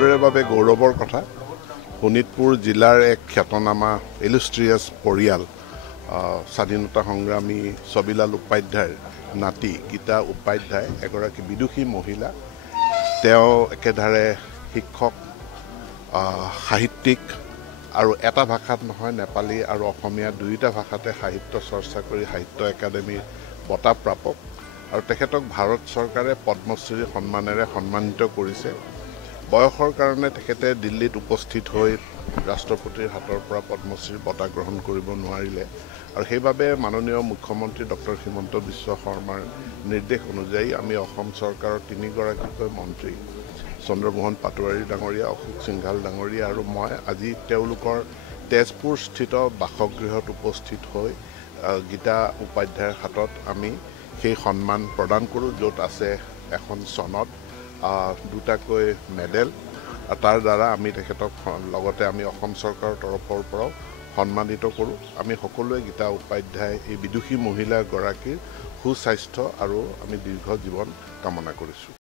সকলোৰে বাবে গৌৰৱৰ কথা শোণিতপুৰ জিলাৰ এক খ্যাতনামা ইলুষ্ট্ৰিয়াছ পৰিয়াল স্বাধীনতা সংগ্ৰামী ছবিলাল উপাধ্যায়ৰ নাতি গীতা উপাধ্যায় এগৰাকী বিদুষী মহিলা তেওঁ একেধাৰে শিক্ষক সাহিত্যিক আৰু এটা ভাষাত নহয় নেপালী আৰু অসমীয়া দুয়োটা ভাষাতে সাহিত্য চৰ্চা কৰি সাহিত্য একাডেমীৰ বঁটা প্ৰাপক আৰু তেখেতক ভাৰত চৰকাৰে পদ্মশ্ৰী সন্মানেৰে সন্মানিত কৰিছে বয়সৰ কাৰণে তেখেতে দিল্লীত উপস্থিত হৈ ৰাষ্ট্ৰপতিৰ হাতৰ পৰা পদ্মশ্ৰীৰ বঁটা গ্ৰহণ কৰিব নোৱাৰিলে আৰু সেইবাবে মাননীয় মুখ্যমন্ত্ৰী ডক্টৰ হিমন্ত বিশ্ব শৰ্মাৰ নিৰ্দেশ অনুযায়ী আমি অসম চৰকাৰৰ তিনিগৰাকীকৈ মন্ত্ৰী চন্দ্ৰমোহন পাটোৱাৰী ডাঙৰীয়া অশোক সিংঘাল ডাঙৰীয়া আৰু মই আজি তেওঁলোকৰ তেজপুৰস্থিত বাসগৃহত উপস্থিত হৈ গীতা উপাধ্যায়ৰ হাতত আমি সেই সন্মান প্ৰদান কৰোঁ য'ত আছে এখন চনদ দুটাকৈ মেডেল তাৰ দ্বাৰা আমি তেখেতক লগতে আমি অসম চৰকাৰৰ তৰফৰ পৰাও সন্মানিত কৰোঁ আমি সকলোৱে গীতা উপাধ্যায় এই বিদুষী মহিলাগৰাকীৰ সুস্বাস্থ্য আৰু আমি দীৰ্ঘ জীৱন কামনা কৰিছোঁ।